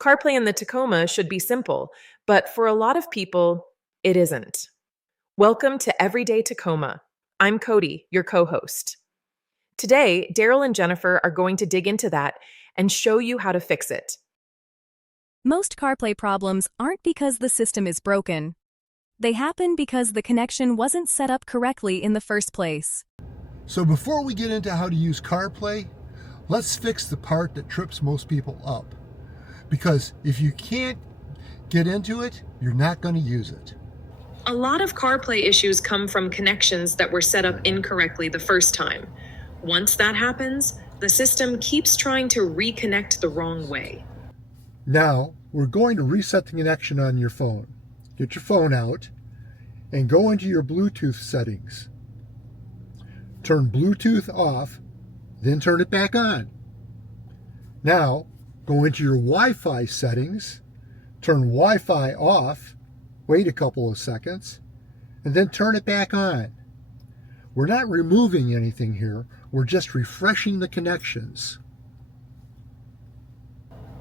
CarPlay in the Tacoma should be simple, but for a lot of people, it isn't. Welcome to Everyday Tacoma. I'm Cody, your co-host. Today, Daryl and Jennifer are going to dig into that and show you how to fix it. Most CarPlay problems aren't because the system is broken. They happen because the connection wasn't set up correctly in the first place. So before we get into how to use CarPlay, let's fix the part that trips most people up. Because if you can't get into it, you're not going to use it. A lot of CarPlay issues come from connections that were set up incorrectly the first time. Once that happens, the system keeps trying to reconnect the wrong way. Now, we're going to reset the connection on your phone. Get your phone out and go into your Bluetooth settings. Turn Bluetooth off, then turn it back on. Now, go into your Wi-Fi settings, turn Wi-Fi off, wait a couple of seconds, and then turn it back on. We're not removing anything here, we're just refreshing the connections.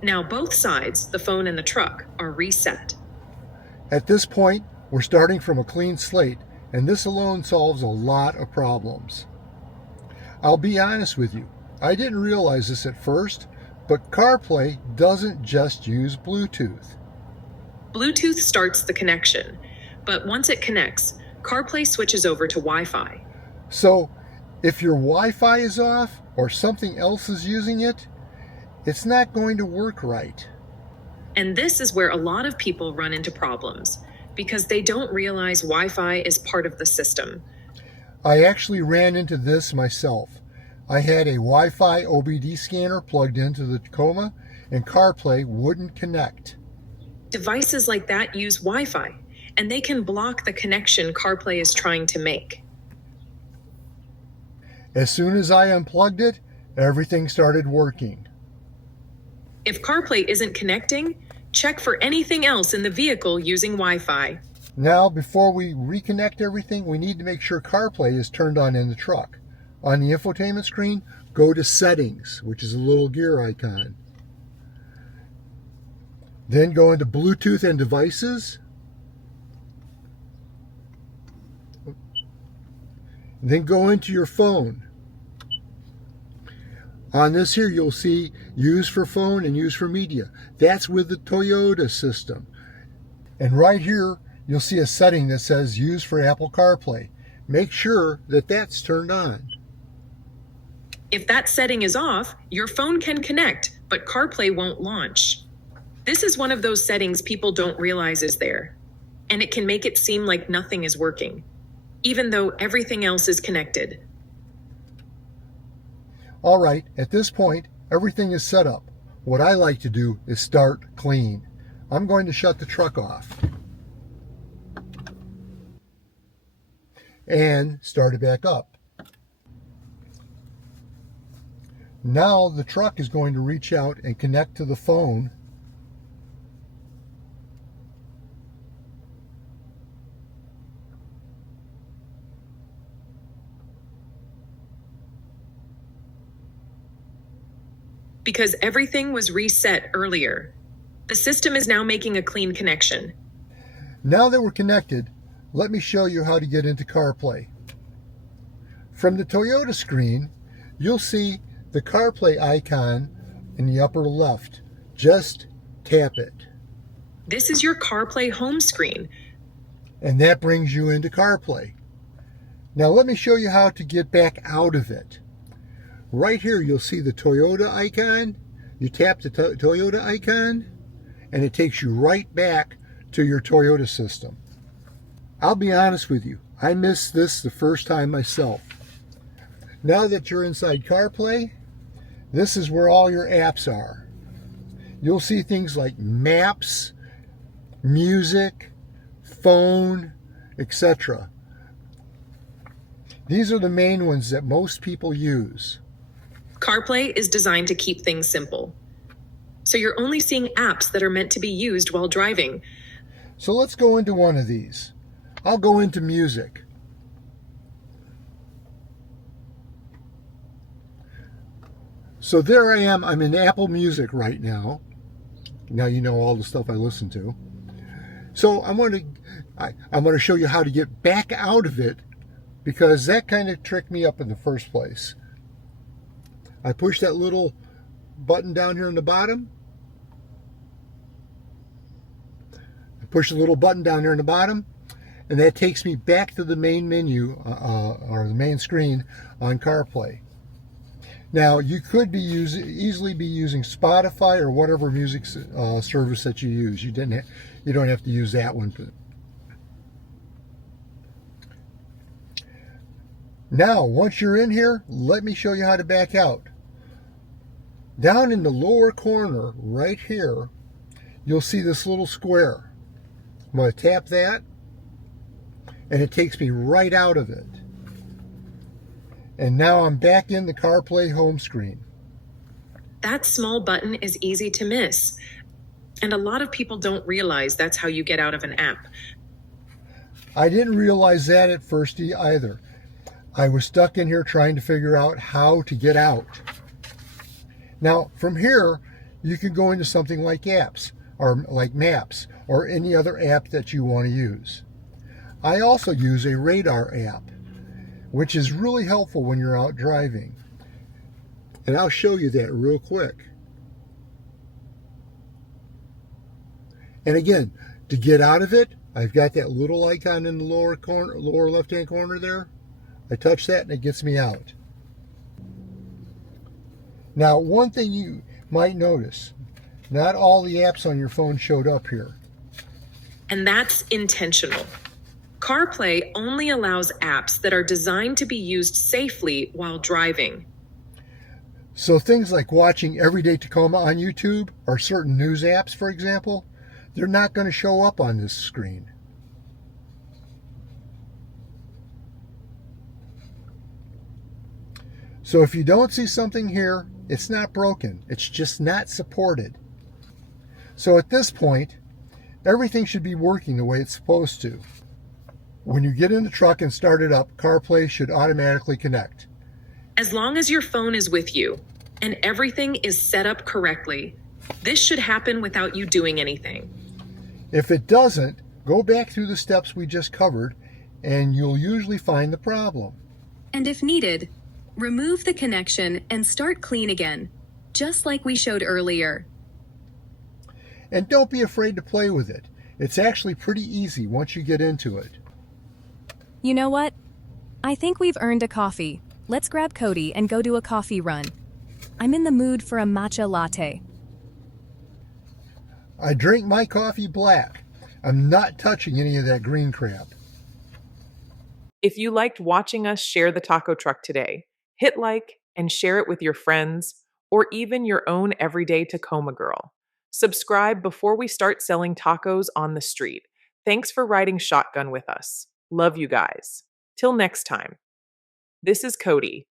Now both sides, the phone and the truck, are reset. At this point, we're starting from a clean slate, and this alone solves a lot of problems. I'll be honest with you, I didn't realize this at first, but CarPlay doesn't just use Bluetooth. Bluetooth starts the connection, but once it connects, CarPlay switches over to Wi-Fi. So, if your Wi-Fi is off or something else is using it, it's not going to work right. And this is where a lot of people run into problems, because they don't realize Wi-Fi is part of the system. I actually ran into this myself. I had a Wi-Fi OBD scanner plugged into the Tacoma, and CarPlay wouldn't connect. Devices like that use Wi-Fi, and they can block the connection CarPlay is trying to make. As soon as I unplugged it, everything started working. If CarPlay isn't connecting, check for anything else in the vehicle using Wi-Fi. Now, before we reconnect everything, we need to make sure CarPlay is turned on in the truck. On the infotainment screen, go to Settings, which is a little gear icon. Then go into Bluetooth and Devices. Then go into your phone. On this here, you'll see Use for Phone and Use for Media. That's with the Toyota system. And right here, you'll see a setting that says Use for Apple CarPlay. Make sure that that's turned on. If that setting is off, your phone can connect, but CarPlay won't launch. This is one of those settings people don't realize is there, and it can make it seem like nothing is working, even though everything else is connected. All right, at this point, everything is set up. What I like to do is start clean. I'm going to shut the truck off and start it back up. Now the truck is going to reach out and connect to the phone. Because everything was reset earlier. The system is now making a clean connection. Now that we're connected, let me show you how to get into CarPlay. From the Toyota screen, you'll see the CarPlay icon in the upper left. Just tap it. This is your CarPlay home screen. And that brings you into CarPlay. Now let me show you how to get back out of it. Right here, you'll see the Toyota icon. You tap the Toyota icon, and it takes you right back to your Toyota system. I'll be honest with you, I missed this the first time myself. Now that you're inside CarPlay, this is where all your apps are. You'll see things like Maps, Music, Phone, etc. These are the main ones that most people use. CarPlay is designed to keep things simple. So you're only seeing apps that are meant to be used while driving. So let's go into one of these. I'll go into Music. So there I am, I'm in Apple Music right now. Now you know all the stuff I listen to. So I'm going to show you how to get back out of it, because that kind of tricked me up in the first place. I push that little button down here in the bottom. I push the little button down here in the bottom, and that takes me back to the main menu or the main screen on CarPlay. Now you could easily be using Spotify or whatever music service that you use. You don't have to use that one. Now, once you're in here, let me show you how to back out. Down in the lower corner, right here, you'll see this little square. I'm going to tap that, and it takes me right out of it. And now I'm back in the CarPlay home screen. That small button is easy to miss. And a lot of people don't realize that's how you get out of an app. I didn't realize that at first either. I was stuck in here trying to figure out how to get out. Now, from here, you can go into something like apps, or like maps, or any other app that you want to use. I also use a radar app, which is really helpful when you're out driving. And I'll show you that real quick. And again, to get out of it, I've got that little icon in the lower left-hand corner there. I touch that and it gets me out. Now, one thing you might notice, not all the apps on your phone showed up here. And that's intentional. CarPlay only allows apps that are designed to be used safely while driving. So things like watching Everyday Tacoma on YouTube or certain news apps, for example, they're not going to show up on this screen. So if you don't see something here, it's not broken. It's just not supported. So at this point, everything should be working the way it's supposed to. When you get in the truck and start it up, CarPlay should automatically connect. As long as your phone is with you and everything is set up correctly, this should happen without you doing anything. If it doesn't, go back through the steps we just covered and you'll usually find the problem. And if needed, remove the connection and start clean again, just like we showed earlier. And don't be afraid to play with it. It's actually pretty easy once you get into it. You know what? I think we've earned a coffee. Let's grab Cody and go do a coffee run. I'm in the mood for a matcha latte. I drink my coffee black. I'm not touching any of that green crap. If you liked watching us share the taco truck today, hit like and share it with your friends or even your own everyday Tacoma girl. Subscribe before we start selling tacos on the street. Thanks for riding shotgun with us. Love you guys. Till next time. This is Cody.